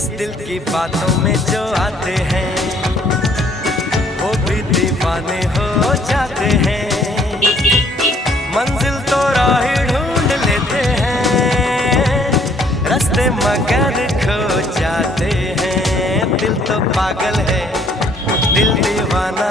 इस दिल की बातों में जो आते हैं वो भी दीवाने हो जाते हैं। मंजिल तो राह ढूंढ लेते हैं, रास्ते मगर खो जाते हैं। दिल तो पागल है, दिल दीवाना